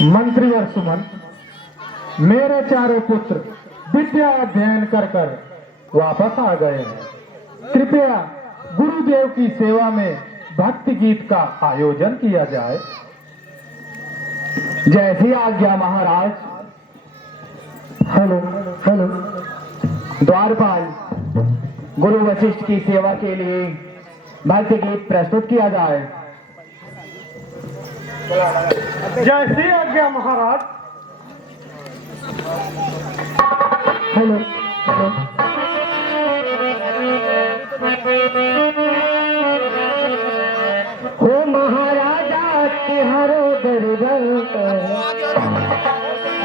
मंत्रीवर सुमन, मेरे चारों पुत्र विद्या अध्ययन कर कर वापस आ गए हैं। कृपया गुरुदेव की सेवा में भक्ति गीत का आयोजन किया जाए। जैसी आज्ञा महाराज। Hello hello. द्वारपाल, गुरु वशिष्ठ की सेवा के लिए भक्ति गीत प्रस्तुत किया जाए। जैसी आज्ञा महाराज। Hello hello. हो महाराजा तिहारो दरबार,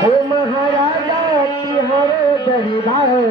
हो महाराजा तिहारो दरबार,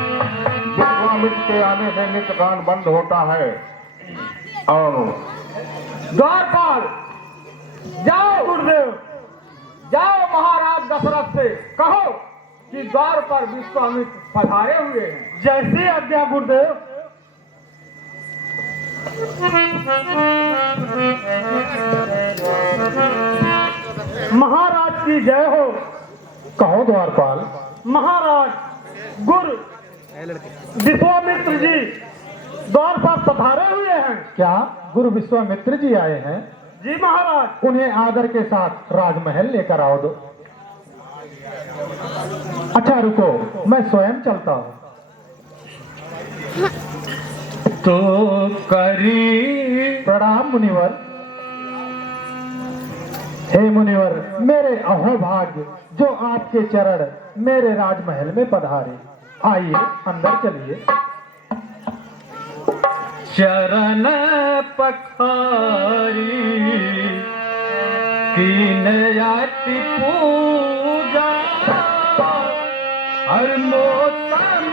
विश्वामित्र के आने से नित्य कांड बंद होता है। और द्वारपाल, जाओ गुरुदेव, जाओ महाराज दशरथ से कहो कि द्वार पर विश्वामित्र पधारे हुए हैं। जैसी आज्ञा गुरुदेव। महाराज की जय हो। कहो द्वारपाल। महाराज गुरु विश्वामित्र जी द्वार पर पधारे हुए हैं। क्या गुरु विश्वामित्र जी आए हैं? जी महाराज। उन्हें आदर के साथ राजमहल लेकर आओ दो। अच्छा रुको, मैं स्वयं चलता हूँ। तो करी प्रणाम मुनिवर। हे मुनिवर, मेरे अहोभाग्य जो आपके चरण मेरे राजमहल में पधारे। आइए अंदर चलिए। चरण पखारी कीन याति पूजा, हर मौसम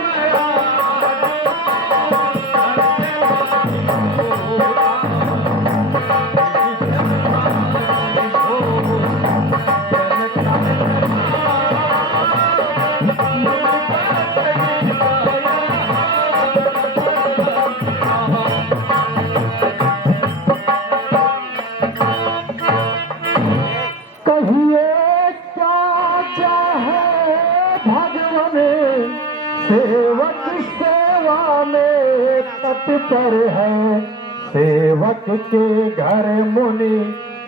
सेवक सेवा में तत्पर है, सेवक के घर मुनि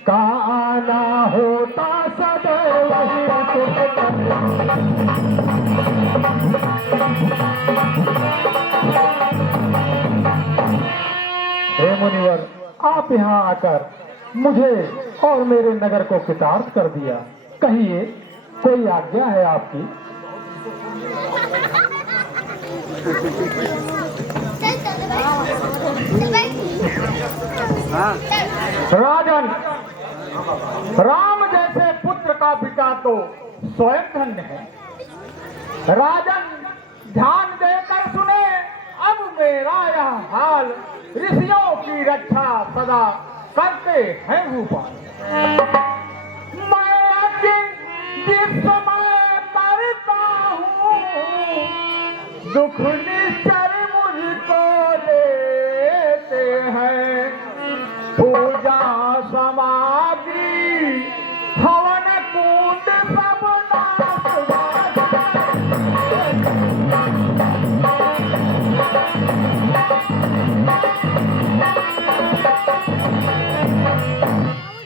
का आना होता सदैव हे मुनिवर, आप यहाँ आकर मुझे और मेरे नगर को कृतार्थ कर दिया। कहिए, कोई आज्ञा है आपकी? राजन, राम जैसे पुत्र का पिता तो स्वयं धन्य है। राजन, ध्यान देकर सुने, अब मेरा यह हाल, ऋषियों की रक्षा सदा करते हैं भूपाल। मैं जिस समय करता हूँ, दुख निश्चर मुझको देते हैं। पूजा समाधि हवन कुंड सब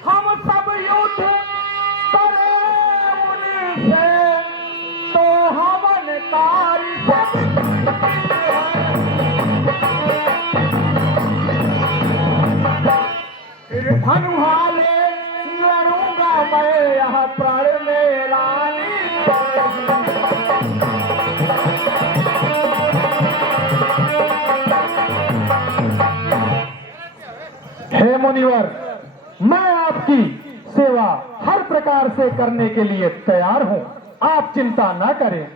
हम सब युद्ध करें उनसे, तो हवन कारी सब फिर धनुहाले लड़ूंगा मैं यह प्रण में रानी। हे मुनिवर, मैं आपकी सेवा हर प्रकार से करने के लिए तैयार हूँ। आप चिंता न करें।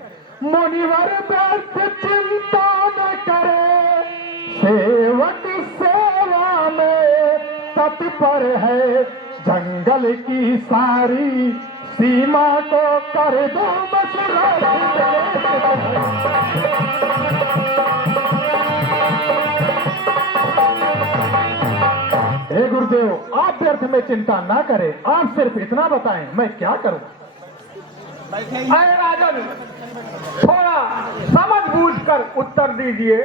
मुनिवर व्यर्थ चिंता न करे, सेवक सेवा में तत्पर है। जंगल की सारी सीमा को कर दो मसरा। हे गुरुदेव, आप व्यर्थ में चिंता ना करें। आप सिर्फ इतना बताएं, मैं क्या करूं? अरे राजन, थोड़ा समझ बूझ कर उत्तर दीजिए।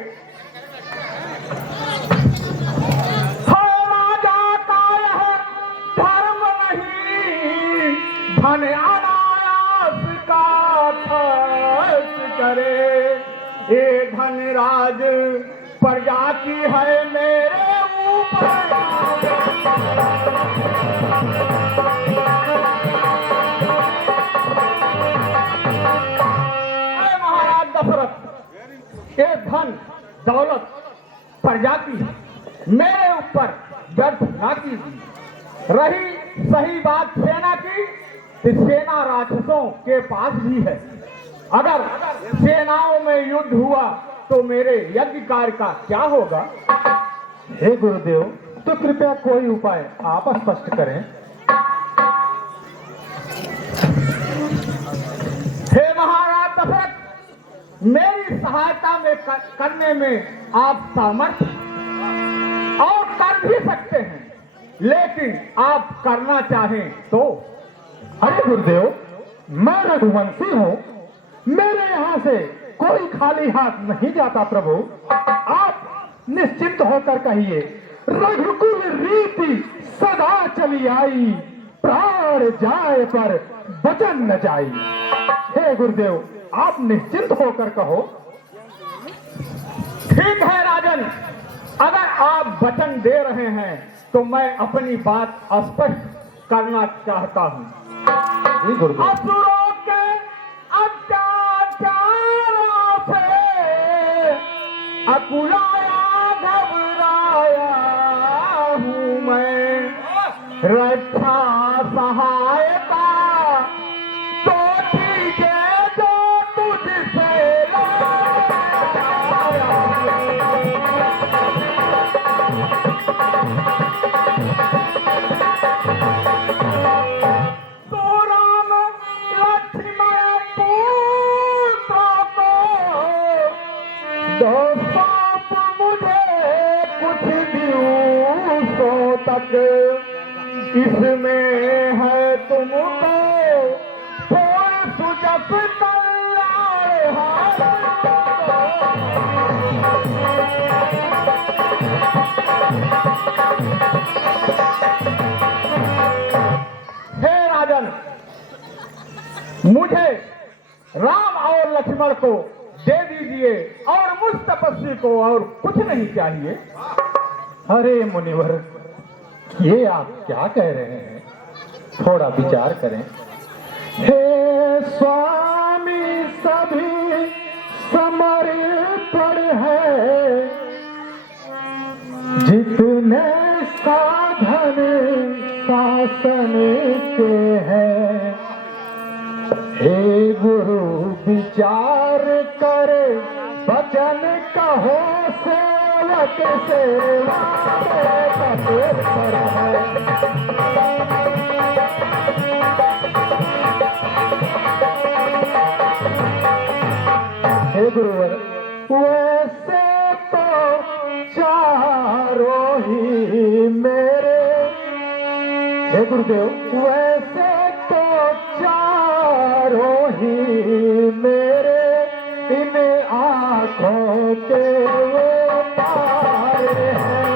राजा का यह धर्म नहीं, धन अनायास का खर्च करे। ये धनराज प्रजा की है मेरे ऊपर। महाराज दशरथ, ये धन दौलत प्रजा की है, मेरे ऊपर व्यर्थ ना कीजिए। रही सही बात सेना की, तो सेना राक्षसों के पास भी है। अगर सेनाओं में युद्ध हुआ तो मेरे यज्ञ कार्य का क्या होगा? हे गुरुदेव, तो कृपया कोई उपाय आप स्पष्ट करें। हे महाराज दशरथ, मेरी सहायता में करने में आप सामर्थ्य और कर भी सकते हैं, लेकिन आप करना चाहें तो। अरे गुरुदेव, मैं रघुवंशी हूँ, मेरे यहाँ से कोई खाली हाथ नहीं जाता। प्रभु, आप निश्चिंत होकर कहिए, रघुकुल रीति सदा चली आई, प्राण जाए पर वचन न जाई। हे गुरुदेव, आप निश्चिंत होकर कहो। ठीक है राजन, अगर आप वचन दे रहे हैं तो मैं अपनी बात स्पष्ट करना चाहता हूँ। असुरों के अत्याचारों से अकुलाया घबराया हूँ मैं। रक्षा सहायता तो दीजिए जो तुझसे तक इसमें है तुमको थोड़ी सुजस कल्याण। हे राजन, मुझे राम और लक्ष्मण को दे दीजिए और मुझ तपस्वी को और कुछ नहीं चाहिए। अरे मुनिवर, ये आप क्या कह रहे हैं? थोड़ा विचार करें। हे स्वामी, सभी समर्पण है, जितने साधन शासन के हैं। हे गुरु विचार करे, वचन कहो, सेवक सेवा तत्पर है। हे गुरुवर, वैसे तो चारों ही मेरे, हे गुरुदेव, वैसे तो चारों ही मेरे, इन आंखों के वो तारे हैं।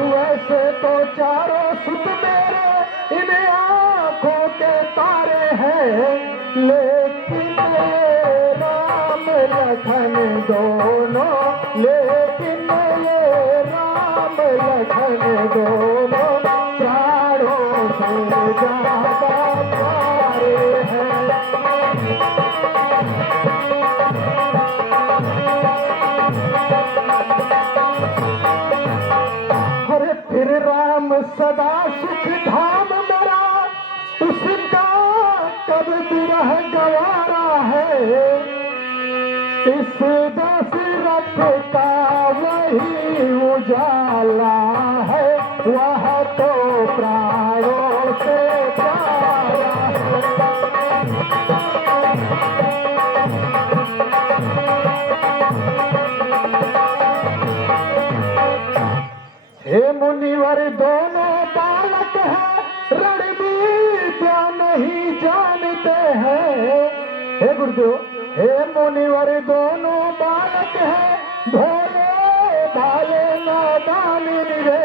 वैसे तो चारों सुत मेरे इन आंखों के तारे हैं, लेकिन ये राम लखन दोनों, लेकिन ये राम लखन दोनों प्राणों से ज्यादा प्यारे हैं। अरे फिर राम सदा सुख धाम मेरा, उसका कब विरह गवारा है। इस दशरथ का वही उजाला है, वह तो प्राणों से प्यारा है। हे मुनिवर, दोनों बालक हैं, रणविद्या नहीं जानते हैं। हे गुरुदेव, हे मुनिवर, दोनों बालक हैं, भोले भाले नादान रे,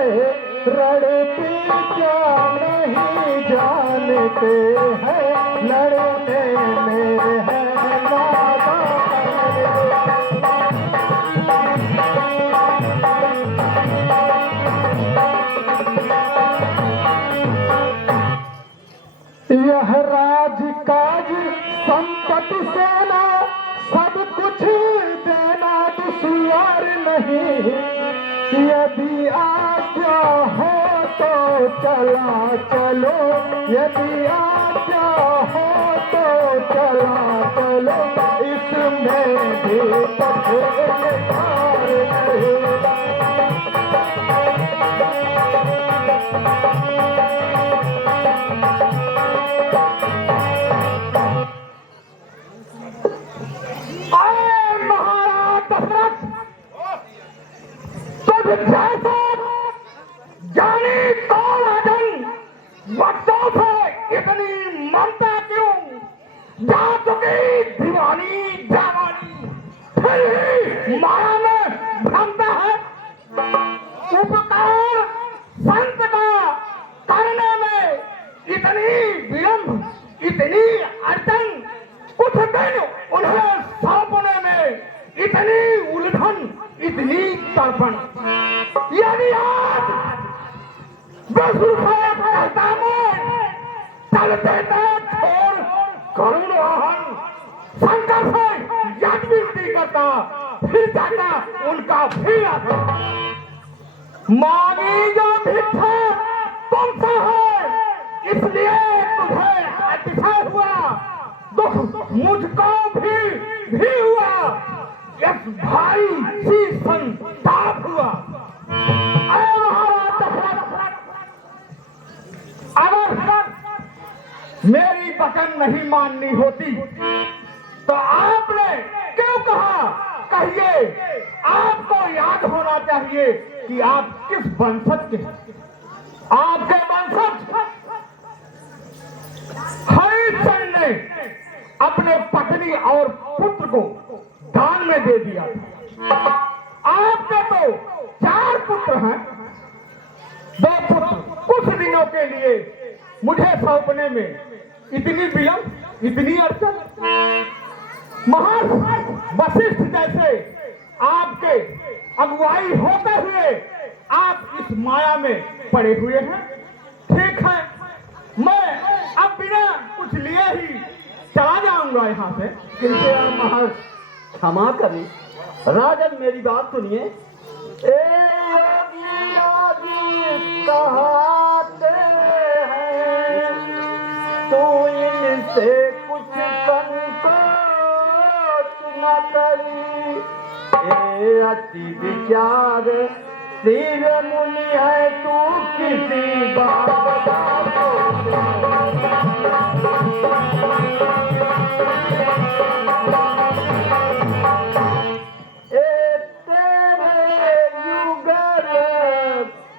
रणविद्या नहीं जानते हैं, लड़ने में है नादान रे। यह राज काज संपत्ति सेना सब कुछ देना दुश्वार नहीं, यदि आज्ञा हो तो चला चलो, यदि आज्ञा हो तो चला चलो, इसमें भी पछतार नहीं। जैसा जानी तो राजन, बच्चों से इतनी ममता क्यों? जा चुकी दीवानी जवानी, फिर ही माया में भ्रमता है। उपकार संत का करने में इतनी विलंब, इतनी अड़चन, कुछ दिन उन्हें सौंपने में इतनी उलझन, इतनी तड़पण। यदि आज 10 रुपये कहता में चलते छोड़ करुण वाहन शंकर से यज्ञ विनती करता, फिर जाता उनका फिर आता। मांगी जो भिक्षा तुमसे है, इसलिए तुम्हें अतिशय हुआ, दुख मुझको भी हुआ, एक भाई सी संताप हुआ। अगर मेरी बकन नहीं माननी होती तो आपने क्यों कहा? कहिए, आपको याद होना चाहिए कि आप किस वंशज के हैं। आपके वंशज हरिश्चंद्र ने अपने पत्नी और पुत्र को दान में दे दिया। आपने तो के लिए मुझे सौंपने में इतनी विलंब, इतनी अड़चन। महर्षि वशिष्ठ जैसे आपके अगुवाई होते हुए आप इस माया में पड़े हुए हैं। ठीक है, मैं अब बिना कुछ लिए ही चला जाऊंगा यहाँ से। कृपया महर्षि क्षमा करें। राजन मेरी बात सुनिए। ए योगी योगी कहते हैं, तू इनसे कुछ संकोच न करी। ए अति विचार शिव मुनि है, तू किसी बात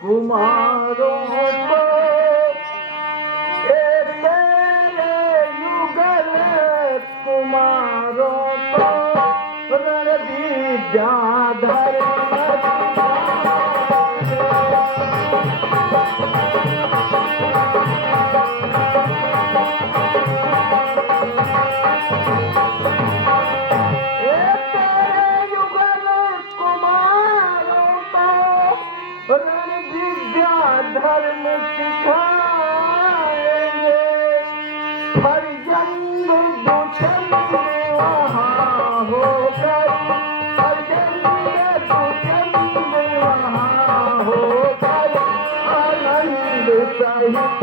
कुमारों को, तेरे युगल कुमारों को रण विद्याधर धर्म सिखाएंगे। हर जंग दुचंग वहाँ होकर, हर जंग दुचंग वहाँ होकर आनंद सहित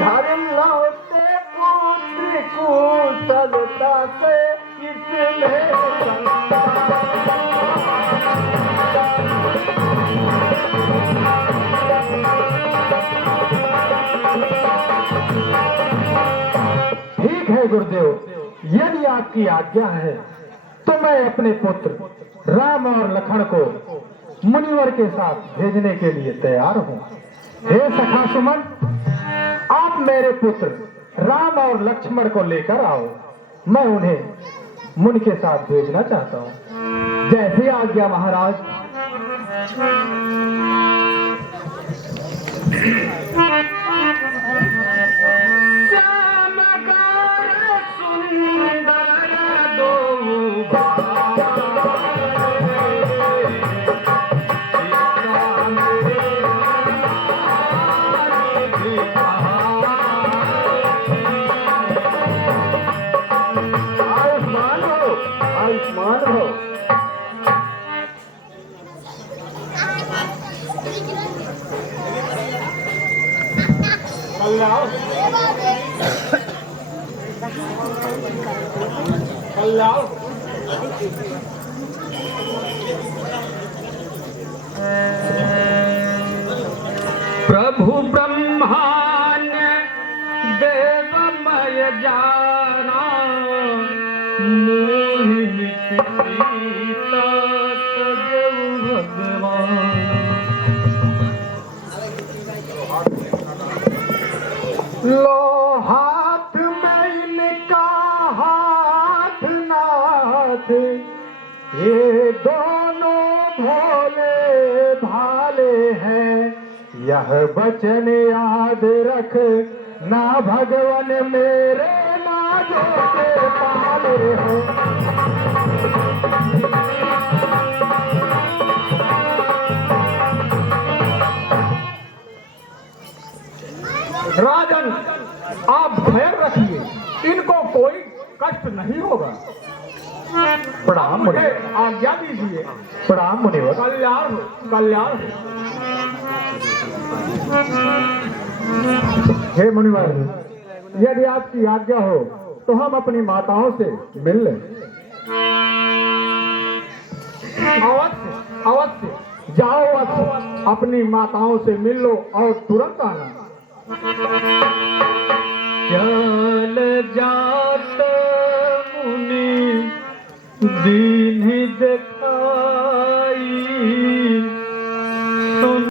धर्म लौटे पुत्र कुशलता से इसमें ठीक है गुरुदेव, यदि आपकी आज्ञा है तो मैं अपने पुत्र राम और लखन को मुनिवर के साथ भेजने के लिए तैयार हूँ। हे सखा सुमन, आप मेरे पुत्र राम और लक्ष्मण को लेकर आओ। मैं उन्हें मुनि के साथ भेजना चाहता हूँ। जैसी आज्ञा महाराज। प्रभु ब्रह्माण्य देवमय जाना, मोहिनी सीता तजौ भगवान। लो हाथ में इनका हाथ नाथ, ये दोनों भोले भाले हैं। यह वचन याद रख ना भगवान मेरे, ना जो तेरे पाले हैं। राजन, आप भय रखिए, इनको कोई कष्ट नहीं होगा। प्रणाम मुनि, मुझे आज्ञा दीजिए। प्रणाम मुनिवर। कल्याण हो, कल्याण हो। हे मुनिवर, यदि आपकी आज्ञा हो तो हम अपनी माताओं से मिल लें। अवश्य अवश्य, जाओ, अपनी माताओं से मिल लो और तुरंत आना। चल जात मुनि दीन ही दिखाई